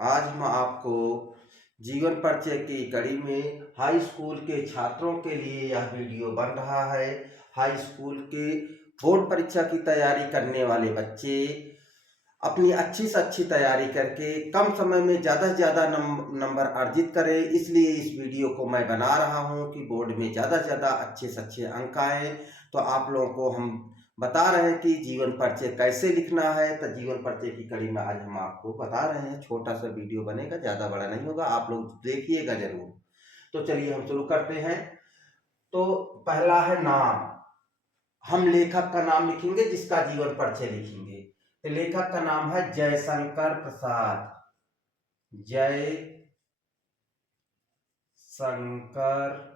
आज हम आपको जीवन परिचय की कड़ी में हाई स्कूल के छात्रों के लिए यह वीडियो बन रहा है। हाई स्कूल के बोर्ड परीक्षा की तैयारी करने वाले बच्चे अपनी अच्छी से अच्छी तैयारी करके कम समय में ज़्यादा से ज़्यादा नंबर अर्जित करें, इसलिए इस वीडियो को मैं बना रहा हूं कि बोर्ड में ज़्यादा से ज़्यादा अच्छे से अच्छे अंक आएँ। तो आप लोगों को हम बता रहे हैं कि जीवन परिचय कैसे लिखना है। तो जीवन परिचय की कड़ी में आज हम आपको बता रहे हैं। छोटा सा वीडियो बनेगा, ज़्यादा बड़ा नहीं होगा, आप लोग देखिएगा ज़रूर। तो चलिए हम शुरू करते हैं। तो पहला है नाम। हम लेखक का नाम लिखेंगे जिसका जीवन परिचय लिखेंगे। तो लेखक का नाम है जयशंकर प्रसाद। जय शंकर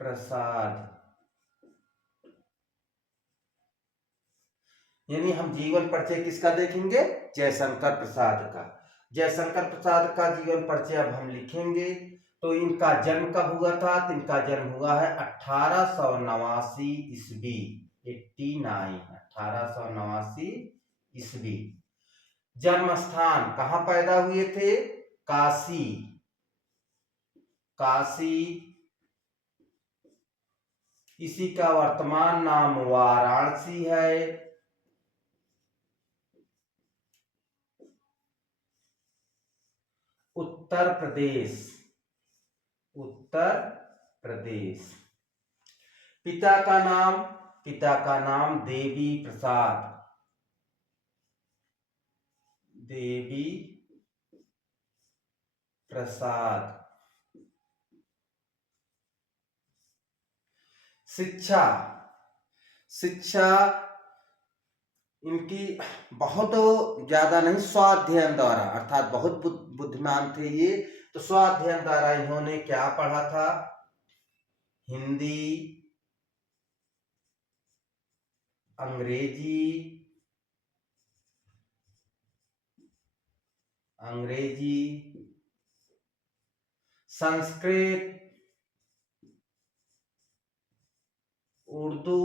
प्रसाद। यानी हम जीवन परिचय किसका देखेंगे? जयशंकर प्रसाद का। जयशंकर प्रसाद का जीवन परिचय अब हम लिखेंगे। तो इनका जन्म कब हुआ था? तो इनका जन्म हुआ है 1889 ईस्वी। 89 1889 ईस्वी। जन्म स्थान कहाँ पैदा हुए थे? काशी। काशी। इसी का वर्तमान नाम वाराणसी है। उत्तर प्रदेश। उत्तर प्रदेश। पिता का नाम? पिता का नाम देवी प्रसाद। देवी प्रसाद। शिक्षा। शिक्षा इनकी बहुत ज्यादा नहीं, स्वाध्ययन द्वारा, अर्थात बहुत बुद्धिमान थे ये। तो स्वाध्ययन द्वारा इन्होंने क्या पढ़ा था? हिंदी, अंग्रेजी, अंग्रेजी, संस्कृत, उर्दू,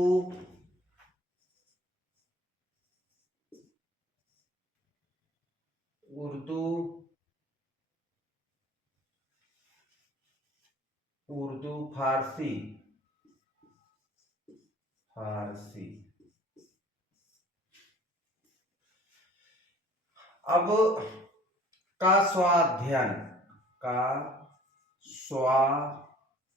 उर्दू, उर्दू, फारसी, फारसी। अब का स्वाध्ययन, का स्वाध्ययन,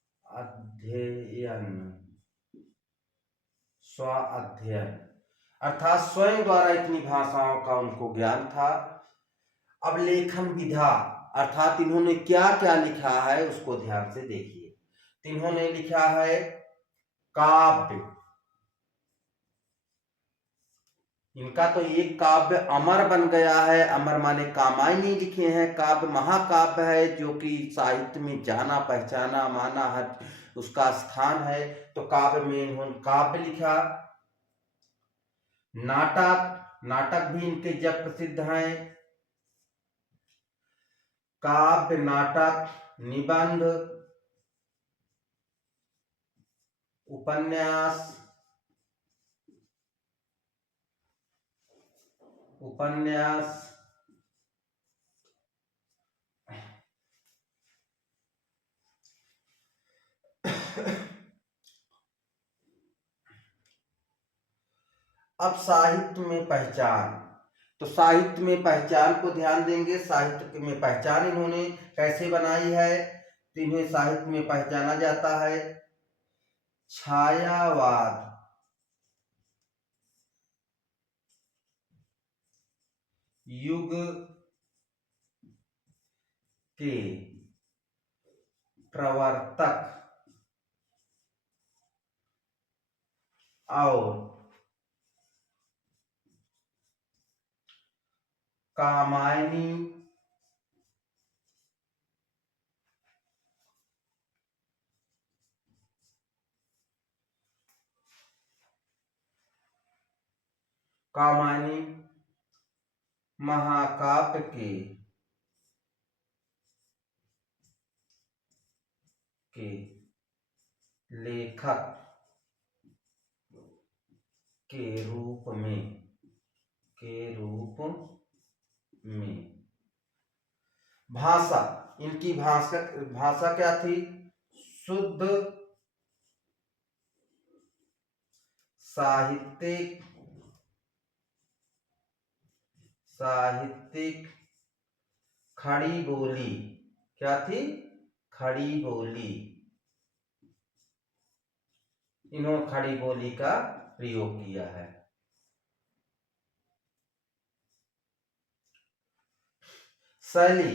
स्वाध्ययन अर्थात स्वयं द्वारा इतनी भाषाओं का उनको ज्ञान था। अब लेखन विधा अर्थात इन्होंने क्या क्या लिखा है उसको ध्यान से देखिए। इन्होंने लिखा है काव्य। इनका तो एक काव्य अमर बन गया है। अमर माने कामायनी लिखे हैं। काव्य महाकाव्य है जो कि साहित्य में जाना पहचाना माना हर उसका स्थान है। तो काव्य में इन्होंने काव्य लिखा। नाटक, नाटक भी इनके जग प्रसिद्ध हैं। काव्य, नाटक, निबंध, उपन्यास, उपन्यास, अब साहित्य में पहचान। तो साहित्य में पहचान को ध्यान देंगे। साहित्य में पहचान इन्होंने कैसे बनाई है? तो इन्हें साहित्य में पहचाना जाता है छायावाद, युग के प्रवर्तक और कामायनी कामायनी महाकाव्य के लेखक के रूप में, के रूप में। भाषा, इनकी भाषा भाषा क्या थी? शुद्ध साहित्यिक, साहित्यिक खड़ी बोली। क्या थी? खड़ी बोली। इन्होंने खड़ी बोली का प्रयोग किया है। शैली,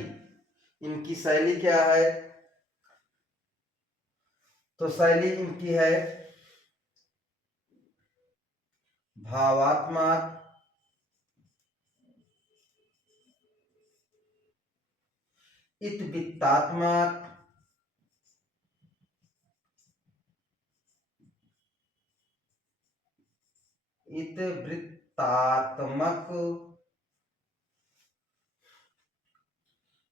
इनकी शैली क्या है? तो शैली इनकी है भावात्मक, इतिवृत्तात्मक, इतिवृत्तात्मक,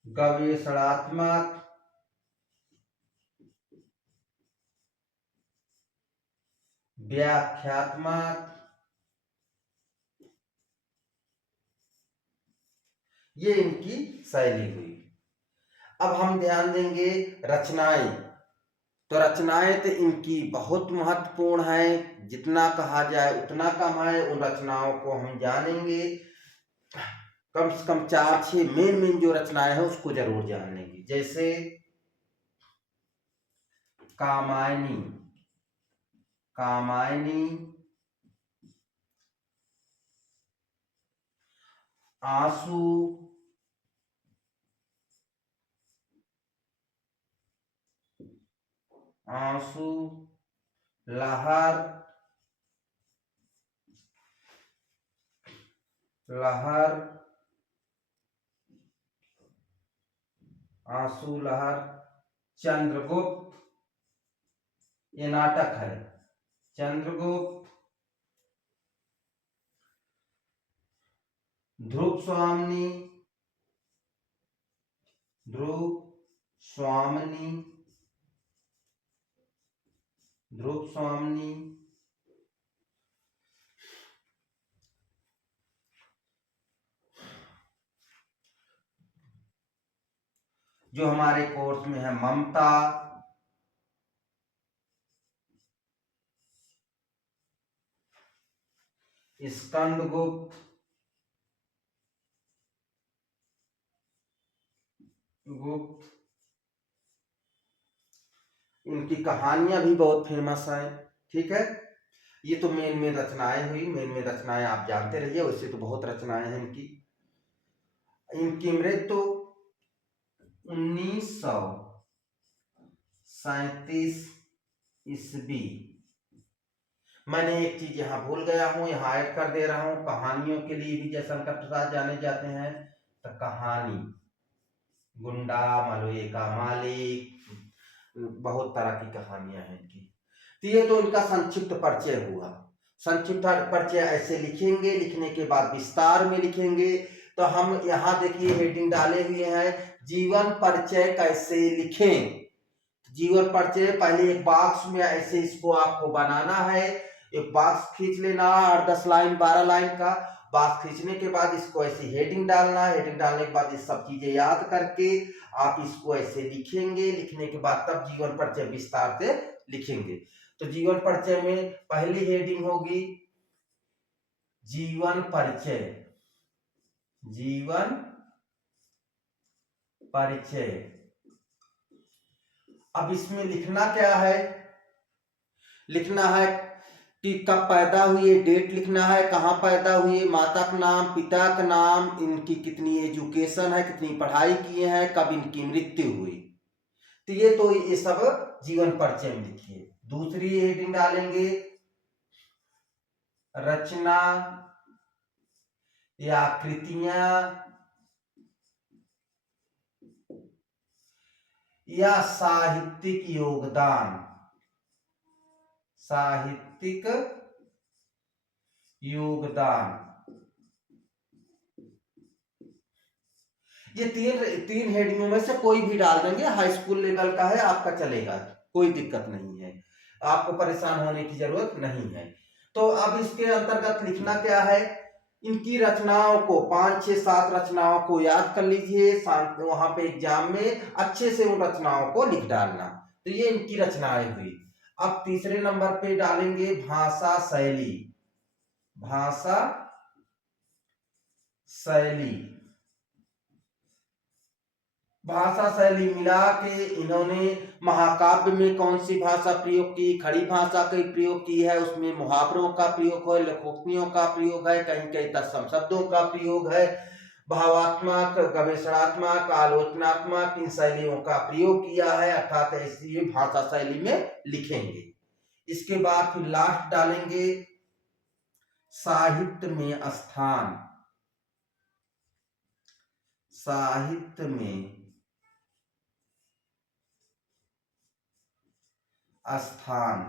गवेषणात्मक, व्याख्यात्मक। ये इनकी शैली हुई। अब हम ध्यान देंगे रचनाएं। तो रचनाएं तो इनकी बहुत महत्वपूर्ण है, जितना कहा जाए उतना कम है। उन रचनाओं को हम जानेंगे, कम से कम 4-6 मेन जो रचनाएं हैं उसको जरूर जान लेंगे। जैसे कामायनी, कामायनी, आंसू, आंसू, लहर, लहर, आंसू लहर, चंद्रगुप्त, ये नाटक है, चंद्रगुप्त, ध्रुव स्वामिनी, ध्रुव स्वामिनी, ध्रुव स्वामिनी, जो हमारे कोर्स में है ममता, स्कंदगुप्त, गुप्त। इनकी कहानियां भी बहुत फेमस है। ठीक है, ये तो मेन रचनाएं हुई। मेन रचनाएं आप जानते रहिए, वैसे तो बहुत रचनाएं हैं इनकी। इनकी मृत्यु 1937 ईस्वी। मैंने एक चीज यहाँ भूल गया हूँ, यहाँ ऐड कर दे रहा हूँ। कहानियों के लिए भी जयशंकर प्रसाद जाने जाते हैं। तो कहानी, गुंडा, मलुए का मालिक, बहुत तरह की कहानियां हैं इनकी। तो ये तो इनका संक्षिप्त परिचय हुआ। संक्षिप्त परिचय ऐसे लिखेंगे, लिखने के बाद विस्तार में लिखेंगे। तो हम यहाँ देखिए हेडिंग डाले हुए हैं, जीवन परिचय कैसे लिखें। जीवन परिचय पहले एक बॉक्स में ऐसे इसको आपको बनाना है। एक बॉक्स खींच लेना, 8-10 लाइन 12 लाइन का बॉक्स खींचने के बाद इसको ऐसे हेडिंग डालना। हेडिंग डालने के बाद ये सब चीजें याद करके आप इसको ऐसे लिखेंगे। लिखने के बाद तब जीवन परिचय विस्तार से लिखेंगे। तो जीवन परिचय में पहली हेडिंग होगी जीवन परिचय, जीवन परिचय। अब इसमें लिखना क्या है? लिखना है कि कब पैदा हुए, डेट लिखना है, कहाँ पैदा हुए, माता का नाम, पिता का नाम, इनकी कितनी एजुकेशन है, कितनी पढ़ाई किए हैं, कब इनकी मृत्यु हुई। तो ये सब जीवन परिचय में लिखिए। दूसरी हेडिंग डालेंगे रचना या कृतियां या साहित्यिक योगदान, साहित्यिक योगदान। ये तीन हेडिंगों में से कोई भी डाल देंगे। हाई स्कूल लेवल का है आपका, चलेगा, कोई दिक्कत नहीं है, आपको परेशान होने की जरूरत नहीं है। तो अब इसके अंतर्गत लिखना क्या है, इनकी रचनाओं को 5, 6, 7 रचनाओं को याद कर लीजिए, वहां पे एग्जाम में अच्छे से उन रचनाओं को लिख डालना। तो ये इनकी रचनाएं हुई। अब तीसरे नंबर पे डालेंगे भाषा शैली। भाषा शैली, भाषा शैली मिला के इन्होंने महाकाव्य में कौन सी भाषा प्रयोग की, खड़ी भाषा का प्रयोग की है, उसमें मुहावरों का प्रयोग है, लोकोक्तियों का प्रयोग है, कहीं कहीं तत्सम शब्दों का प्रयोग है, भावात्मक, गवेषणात्मक, आलोचनात्मक इन शैलियों का प्रयोग किया है, अर्थात ऐसी भाषा शैली में लिखेंगे। इसके बाद फिर लास्ट डालेंगे साहित्य में स्थान। साहित्य में स्थान,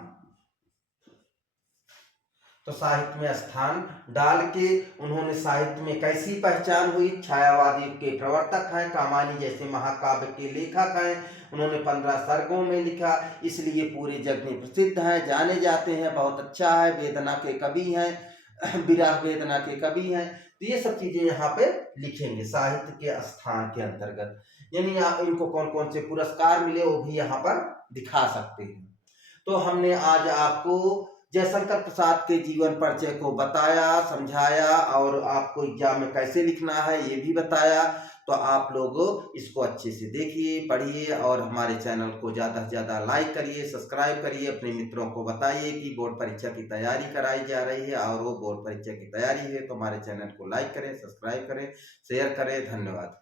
तो साहित्य में स्थान डाल के उन्होंने साहित्य में कैसी पहचान हुई, छायावादी के प्रवर्तक हैं, कामानी जैसे महाकाव्य के लेखक हैं, उन्होंने 15 सर्गों में लिखा, इसलिए पूरे जग में प्रसिद्ध हैं, जाने जाते हैं, बहुत अच्छा है, वेदना के कवि हैं, विरह वेदना के कवि हैं। तो ये सब चीजें यहाँ पे लिखेंगे साहित्य के स्थान के अंतर्गत, यानी आप इनको कौन कौन से पुरस्कार मिले वो भी यहाँ पर दिखा सकते हैं। तो हमने आज आपको जयशंकर प्रसाद के जीवन परिचय को बताया, समझाया और आपको एग्जाम में कैसे लिखना है ये भी बताया। तो आप लोग इसको अच्छे से देखिए, पढ़िए और हमारे चैनल को ज़्यादा से ज़्यादा लाइक करिए, सब्सक्राइब करिए, अपने मित्रों को बताइए कि बोर्ड परीक्षा की तैयारी कराई जा रही है और वो बोर्ड परीक्षा की तैयारी है। तो हमारे चैनल को लाइक करें, सब्सक्राइब करें, शेयर करें। धन्यवाद।